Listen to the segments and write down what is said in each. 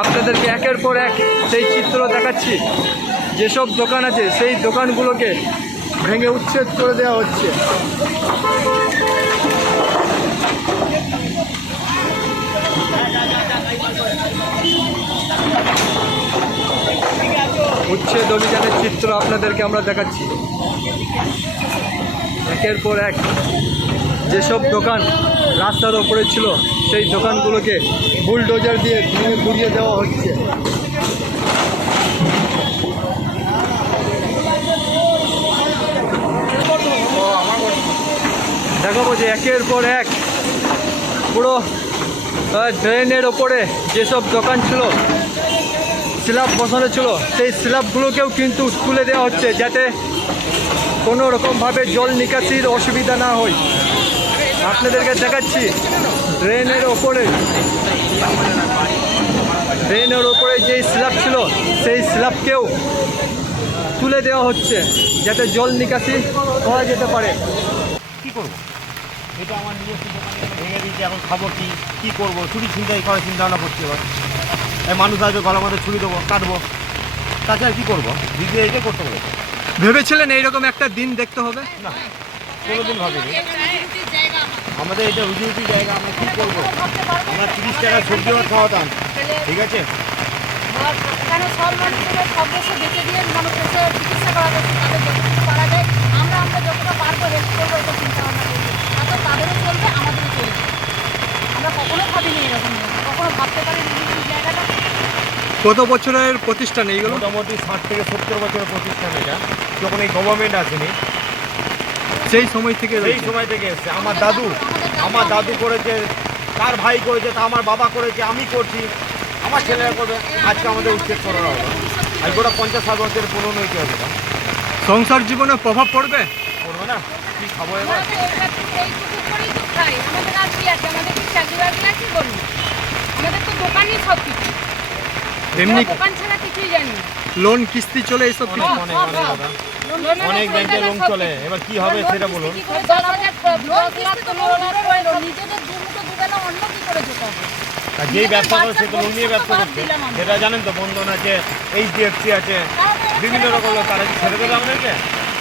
আপনাদেরকে একের পর এক সেই চিত্র দেখাচ্ছি। যেসব দোকান আছে সেই দোকানগুলোকে ভেঙে উচ্ছেদ করে দেওয়া হচ্ছে। উচ্ছেদ অভিযানের চিত্র আপনাদেরকে আমরা দেখাচ্ছি। একের পর এক যেসব দোকান রাস্তার ওপরে ছিল সেই দোকানগুলোকে বুলডোজার দিয়ে ভেঙে গুড়িয়ে দেওয়া হচ্ছে। দেখাবো যে একের পর এক পুরো ড্রেনের ওপরে যেসব দোকান ছিল, স্ল্যাব বসানো ছিল, সেই স্ল্যাবগুলোকেও কিন্তু তুলে দেওয়া হচ্ছে যাতে কোনো রকমভাবে জল নিকাশির অসুবিধা না হয়। আপনাদেরকে দেখাচ্ছি ড্রেনের ওপরে যেই স্ল্যাব ছিল সেই স্ল্যাবকেও তুলে দেওয়া হচ্ছে যাতে জল নিকাশি করা যেতে পারে। কী করবো, এটা আমার নিজস্ব দোকানে ভেঙে দিয়েছে, এখন খাবো কী করবো? ছুরি ছিনতাই করার চিন্তা ভাবনা করছি। এবার মানুষ আসবে, গলার মধ্যে ছুরি দেবো, কাটবো, তাছাড়া কী করবো? দিদি এটাই করতে বলেছে। ভেবেছিলেন এইরকম একটা দিন দেখতে হবে? না, কোনোদিন ভাবিনি। আমাদের এটা রুজি জায়গা, আমরা কী করবো? আমরা 30 টাকা সবজি আমার খাওয়াতাম, ঠিক আছে? সব মানুষের সব দেশে বেঁচে দিয়ে মানুষ এসে চিকিৎসা করা যাচ্ছে, তাদের যতটুকু পারা যায় আমরা যতটা পারবো হেল্প করবো, এটা চিন্তা ভাবনা করবো। তাতে তাদেরও চলবে, আমাদেরও চলবে। আমরা কখনো ভাবিনি এরকম, কখনো ভাবতে পারিনি এই জায়গাটা। কত বছরের প্রতিষ্ঠান এইগুলো? মোটামুটি 60 থেকে 70 বছরের প্রতিষ্ঠান এটা, যখন এই গভর্নমেন্ট আসেনি সেই সময় থেকে এসছে। আমার দাদু করেছে, তার ভাই করেছে, তা আমার বাবা করেছে, আমি করছি, আমার ছেলেরা করবে। আজকে আমাদের উচ্ছেদ করা হবে। আর গোটা 50-60 বছরের পুরনো কি হবে? সংসার জীবনে প্রভাব পড়বে না, কি খাবো এবার? এইটুকু করেই তো খাই, আমাদের আর কি আছে? আমাদের কি চাকরি বাকরি আছে বলুন? আমাদের তো দোকানই সব কিছু, এমনি দোকান ছাড়া কিছুই জানি না। লোন কিস্তি চলে এইসব কিছু? অনেক ব্যাংকে লোন চলে, এবার কি হবে সেটা বলুন। নিজেদের দুমুটো দুবেলা অন্য কি করে যেতে হবে? আর যেই ব্যবসা করে সে তো লোন নিয়ে ব্যবসা করছে, সেটা জানেন তো। বন্ধন আছে, HDFC আছে, বিভিন্ন রকম লোক, তারা কি ছেড়ে দেবে আমাদেরকে?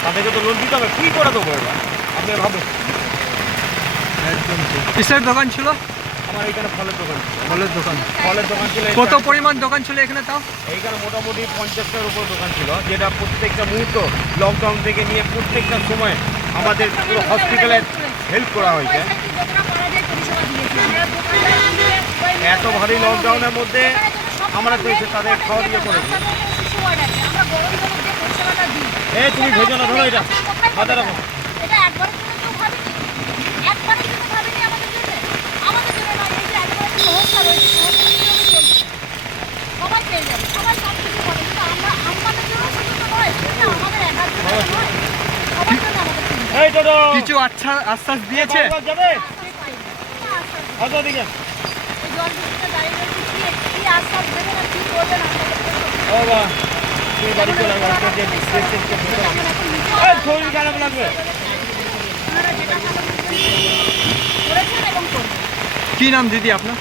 তাদেরকে তো লোন দিতে হবে, কী করে দেবো এবার? আপনি ভাবুন। একদম ঠিক। কিসের দোকান ছিল? আমার এইখানে ফলের দোকান ছিল। ফলের দোকান ছিল। কত পরিমাণ দোকান ছিল এখানে? তাও এইখানে মোটামুটি 50টার উপর দোকান ছিল, যেটা প্রত্যেকটা মুহূর্ত লকডাউন থেকে নিয়ে প্রত্যেকটা সময় আমাদের পুরো হসপিটালে হেল্প করা হয়েছে। এত ভারী লকডাউনের মধ্যে আমরা তো এসে তাদের খাওয়া দিয়ে করেছি। এই তুমি ভেজো না, ধরো এটা মাথা রাখো। কিছু আশ্বাস দিয়েছে? যাবে দিকে শরীর খারাপ লাগবে। কি নাম দিদি আপনার?